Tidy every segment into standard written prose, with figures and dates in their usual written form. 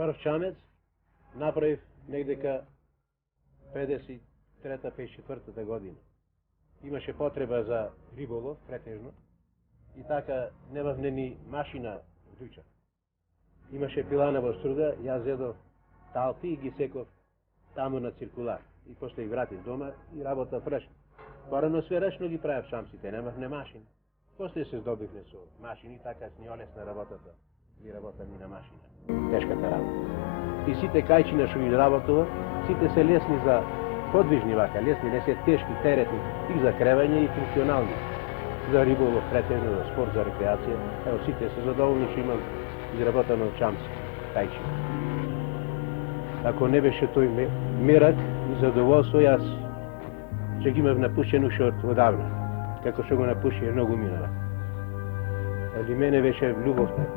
Прв чамец направив негдека 53-54 година. Имаше потреба за риболов, претежно, и така немавме ни машина вдуча. Имаше пилана во Струга, јас зедов талпи и ги секов таму на циркулар. И после ги вратив дома и работа фрешно. Порано све речно ги правев шамците, немавме машини. После се здобивме со машини, така се ни олесна работата. И работа ми на машина. Тешката работа. И сите кајчина што ги работува, сите се лесни за подвижни вака, лесни, не се тешки, теретни, и за кревање и функционални. За риболов, претежно, за спорт, за рекреација. Ево, сите се задоволни што имам изработено чамци, кајчина. Ако не беше тој мерак и задоволство, јас ќе ги имав напушен уште одавна, како што го напуши многу минава. Али мене беше љубовта,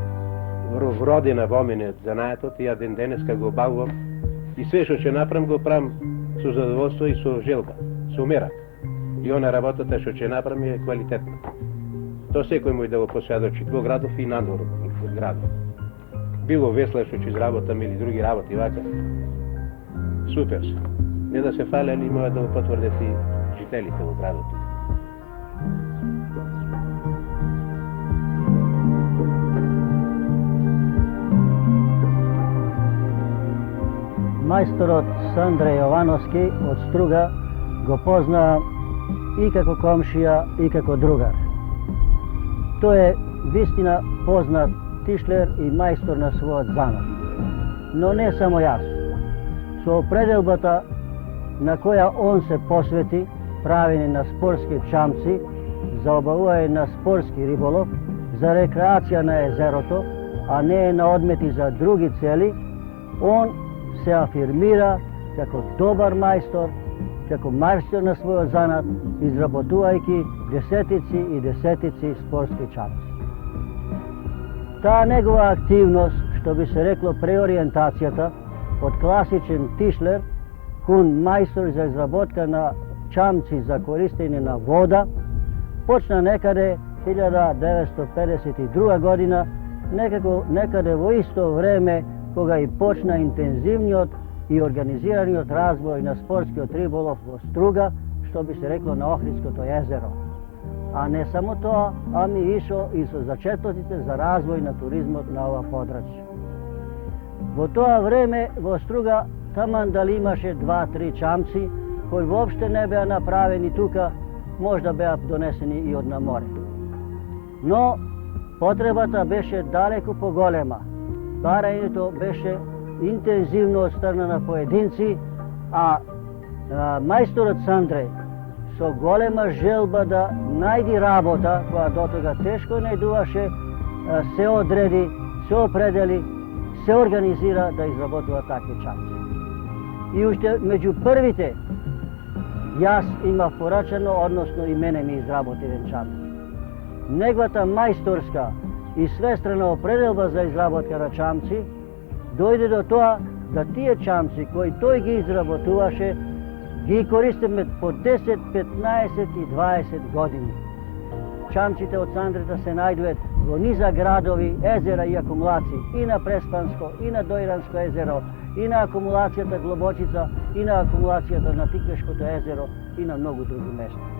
вродена во мене занаетот и ја ден денеска го бавувам и све што ќе направам го правам со задоволство и со желба, со мерак. И она работата што ќе направам е квалитетна. То секој мој да го посведочи во градов и надвор од градов. Било весла што ќе изработам или други работи вака. Супер се. Не да се фали, али може да го потврдят и жителите во градот. Мајсторот Сандре Јовановски од Струга го позна и како комшија и како другар. Тој е вистина познат тишлер и мајстор на својот занат. Но не само јас. Со определбата на која он се посвети, правење на спортски чамци, за обавување на спортски риболов, за рекреација на езерото, а не на одмети за други цели, он се афирмира како добар мајстор, како мајстор на својот занат, изработувајќи десетици и десетици спортски чамци. Таа негова активност, што би се рекло преориентацијата, од класичен тишлер кон мајстор за изработка на чамци за користење на вода, почна некаде 1952 година, некаде во исто време кога и почна интензивниот и организираниот развој на спортскиот риболов во Струга, што би се рекло на Охридското езеро. А не само тоа, ами ишо и со зачетоците за развој на туризмот на ова подрачје. Во тоа време во Струга таман дали имаше 2-3 чамци кои воопште не беа направени тука, можда беа донесени и од на море. Но потребата беше далеку поголема. Барањето беше интензивно од страна на поединци, а мајсторот Сандре со голема желба да најди работа, која до тога тешко најдуваше, се одреди, се определи, се организира да изработува такви чамци. И уште меѓу првите јас имав порачено, односно и мене ми изработи еден чамец. Неговата мајсторска и свестрена определба за изработка на чамци дојде до тоа да тие чамци кои тој ги изработуваше ги користиме по 10, 15 и 20 години. Чамците од Сандрета се најдуваат во низа градови, езера и акумулации и на Преспанско, и на Дојранско езеро, и на акумулацијата Глобочица, и на акумулацијата на Тиквешкото езеро и на многу други места.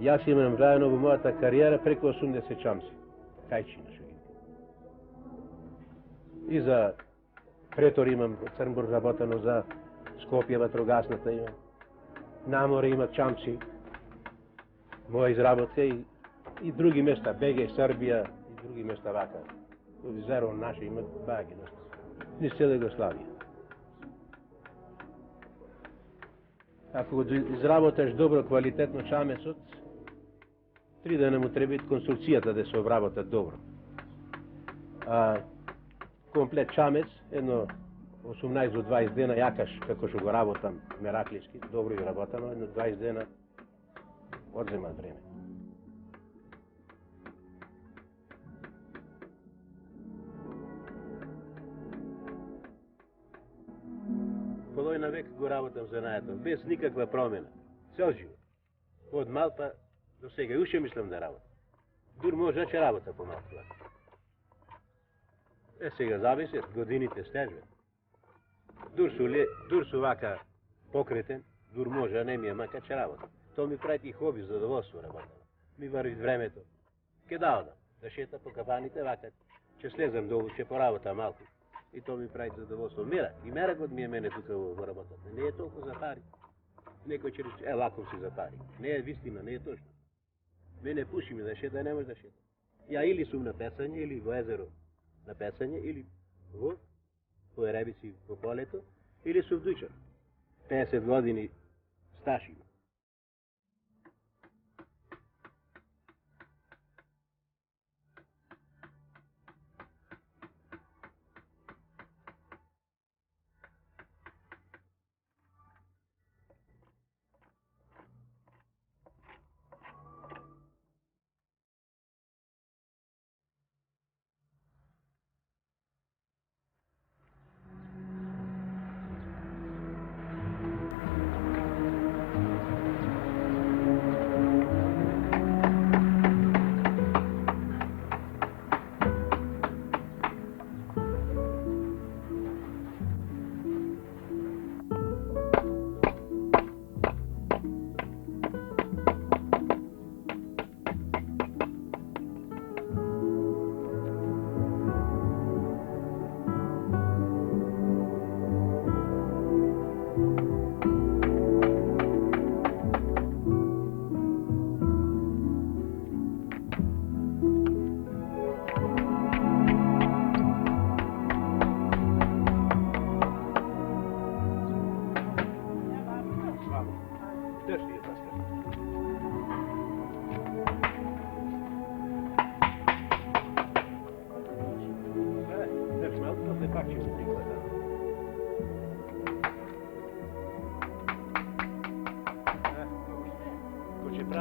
Јас имам заедно во мојата кариера преку 80 чамци. Кајчина што ги. И за Претор имам, Црнбург работено, за Скопје ватрогасната имам. На море имат чамци. Моја изработка и други места, БГ, Србија и други места вака. Зеро наши имат баги доста. Низ цела Југославија. Ако го изработаш добро квалитетно чамецот, 3 дена му треба конструкцијата да се обработат добро. А комплет чамец, едно 18 до 20 дена, јакаш како што го работам мераклиски, добро ги работам, едно 20 дена одзема време. Половина век го работам занајатов, без никаква промена. Цел живот. Од мал па до сега. И уште мислам да работам. Дур може че работа помалку. Сега зависи, годините стежват. Дур су вака покретен, дур може, а не ми е мака че работам. То ми прави и хоби, задоволство работам. Ми върви времето. Ке да одам, да шета по кабаните, вака, че слезам долу, че поработам малко. И то ми прави задоволство. Мерак. И меракот ми е мене тука во работата. Не е толку за пари. Некој ќе рече, лаком си за пари. Не е вистина, не е точно. Мене пуши ми да шета, не може да шета. Ја или сум на песање, или во езеро на песање, или по еребици по полето, или сум дујчар. 50 години стаж има.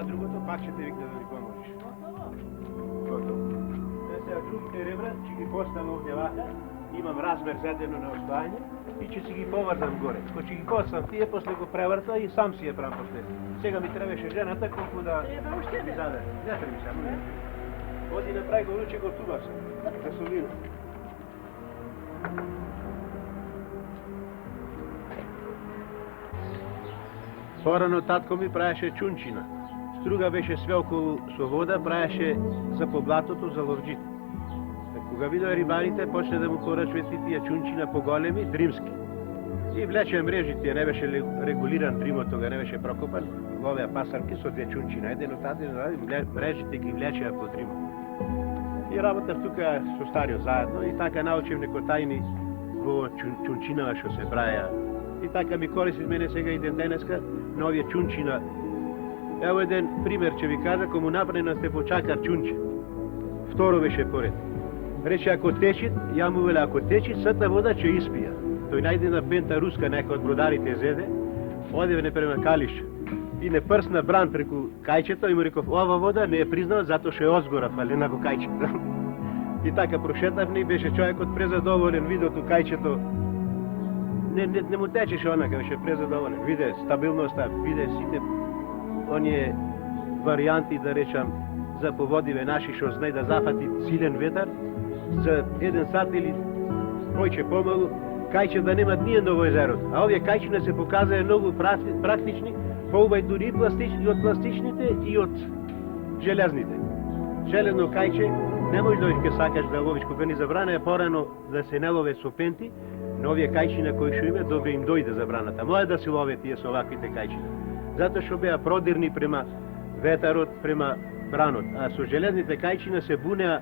Другото пак ще те викна да ми помогнеш. Готово. Сега другите ребра ще ги поставам овде вака, имам размер задено на оставање и ќе си ги поврзам горе. Ко ќе ги косам тие, после го преврта и сам си ја правам после. Сега ми требаше жената колку да ми заде. Не треба ми само. Оди направи го руче, го тубав се. За солина. Порано татко ми правеше чунчина. Струга беше све околу со вода, правеше за поблатото, за ловджите. Кога видоа рибарите, почне да му порачват тие чунчина поголеми, дримски. И влече мрежите, не беше регулиран дримот, тога не беше прокопан, ловеа пасарки со две чунчина. Еден од тате, мрежите ги влечеа по дримот. И работав тука со стариот заедно и така научив неко тајни во чунчинава што се правеа. И така ми користи мене сега и ден денеска на овие чунчина. Ево еден пример ќе ви кажа, кому направено сте почакар чунче. Второ беше поред. Рече, ако течи, ја му веле, ако течи, сата вода ќе испија. Тој најде на пента руска, некој од бродарите зеде, одеве према Калиш и не прсна бран преку кајчето и му реков, ова вода не е признала, затоа што е озгора фалена во кајчето. И така прошетавме и беше човекот презадоволен, видото кајчето. Не му течеше онака, беше презадоволен. Виде стабилноста, виде сите оние варијанти, да речам, за поводиве наши што знае да зафати силен ветар, за 1 сат или појче помалу, кајче да немат ниједно во езерот. А овие кајчина се показаја многу практични, Поубај дури и од пластичните и од железните. Железно кајче не можеш да ќе сакаш да ловиш, кога ни забрана е порано да се не лове со пенти, но овие кајчина кои што има, добре им дојде забраната. Може да се лове тие со оваквите кајчина. Затоа што беа продирни према ветарот, према бранот. А со железните кајчина се бунеа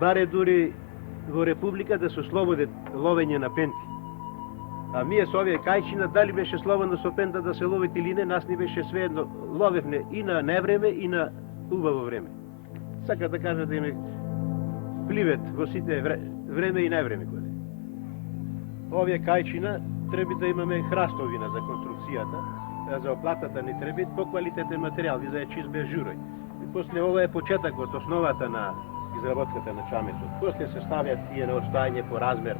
баре дури во Република да се слободе ловење на пенти. А ние со овие кајчина, дали беше слободно со пента да се ловите или не, нас ни беше свеедно, ловевне и на невреме и на убаво време. Сака да кажа да име пливет во сите време и невреме кој. Овие кајчина треба да имаме храстовина за конструкцијата, за оплатата ни треба поквалитетен материјал и за чизбе журој. И после ова е почетокот, основата на изработката на чамецот. После се ставјат тие на отстојање по размер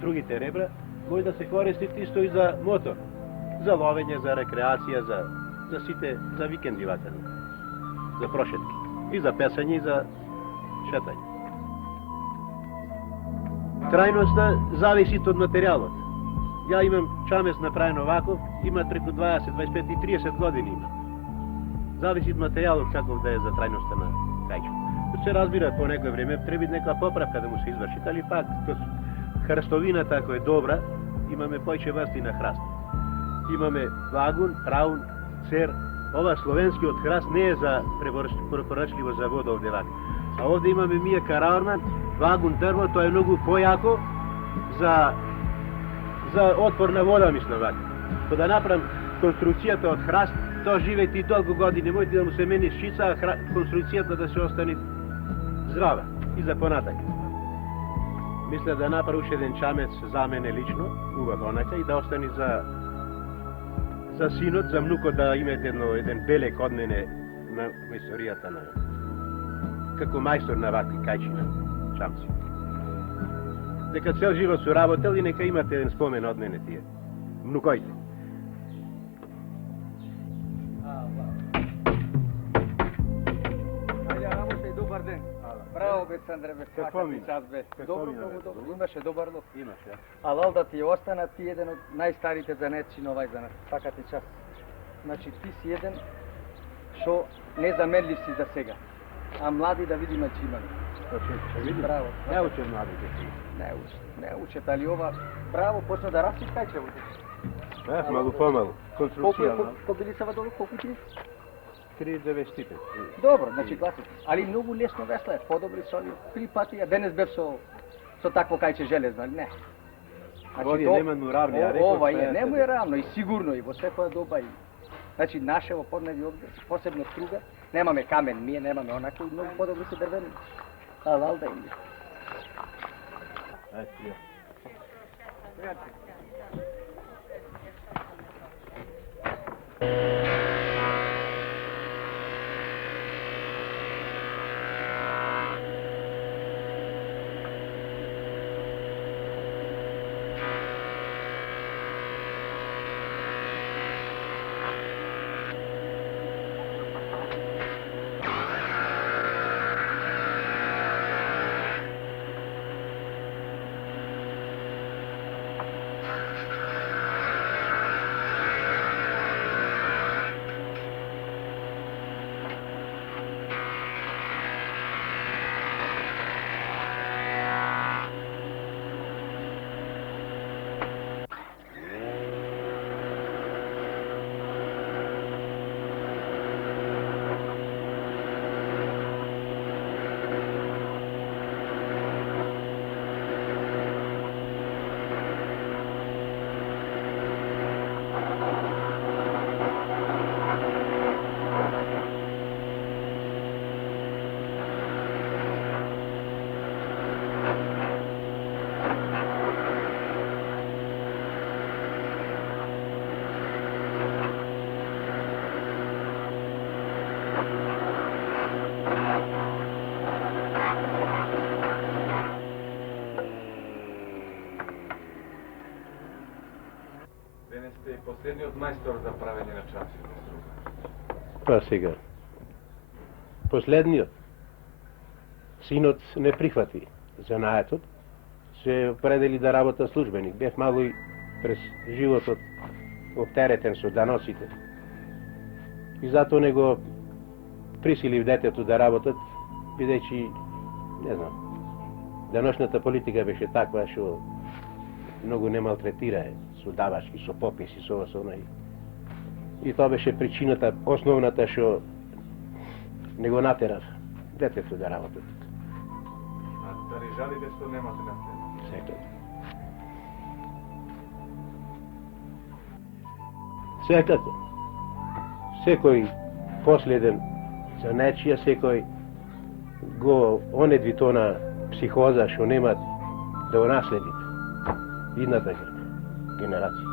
другите ребра, кои да се користат исто и за мотор, за ловење, за рекреација, за сите, за викенди вака, за прошетки, и за песање, и за шетање. Трајноста зависи од материјалот. Ја имам чамец направен оваков, има преку 20, 25 и 30 години има. Зависи од материјалот каков да е за трајноста на кајчето. Се разбира, по некој време треба некоја поправка да му се изврши, али пак храстовината ако е добра, имаме појче врсти на храст. Имаме вагун, праун, цер. Ова словенскиот храст не е за препорачливо за вода овде вака. А овде имаме мие караорнат, вагун дрво, тоа е многу појако за отпор на вода, мислам вака. Кога да направам конструкцијата од храст, тоа живеете и толку години, можете да му се мени шица, а конструкцијата да се остане здрава и за понатак. Мисля да направи уште еден чамец за мене лично, убав онака, и да остане за синот, за внукот да имате еден белек од мене на историјата на како мајстор на вакви кајчина чамци. Дека цел живот су работел и нека имате еден спомен од мене тие внукоите. Браво, бе, Сандре, бе, Какво ми? час, бе. Добро, много добро. Имаше добар лов. Имаше. Алал да ти остана, ти еден од најстарите занетци на овај занет. Така ти час. Значи, ти си еден што незаменлив си за сега. А млади да видиме че имаме. Ќе видим. Браво. Не учат младите. Не учат, али ова, браво, почна да расти кајче во. Малу помалу. Конструкција. Колку били са долу, колку ти? 3,95. Добро, значи класично. Али многу лесно веслаеш, подобри со овие 3 пати, а денес бев со такво кајче железно, али не. Овие нема му равни, а реков ова е, нему е равно и сигурно и во секоја доба и. Значи наше во подневи овде, посебно струга, немаме камен, ние немаме онако и многу подобри се дрвени. Алал да им. Ајде. Сте последниот мајстор за правење на чамци на струга. Па сега. Последниот. Синот не прихвати занаетот, се определи да работа службеник. Бев малу и през животот оптеретен со даносите. И затоа не го присилив детето да работат, бидејќи, не знам, деношната политика беше таква што многу не малтретира со давачки, со пописи, со ова, со онај. И тоа беше причината, основната што не го натерав детето да работат. А дали жалите што немате наследник? Секако. Секако. Секој последен за нечија, секој го онедви тона психоза што немат да го наследите идната генерација.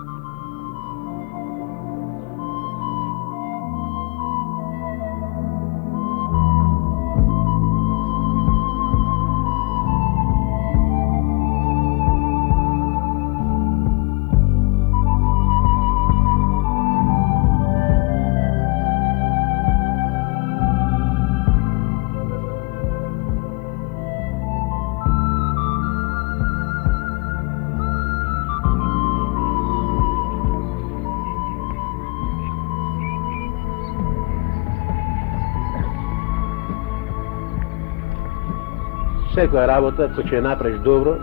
Секоја работа, кој ќе ја направиш добро,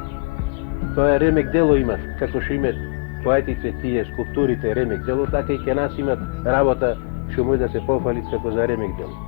тоа е ремек дело имат, како што имат поетите тие скулптурите ремек дело, така и ке нас имат работа што може да се пофали како за ремек дело.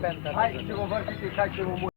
Хај ќе го вртите и хај ќе му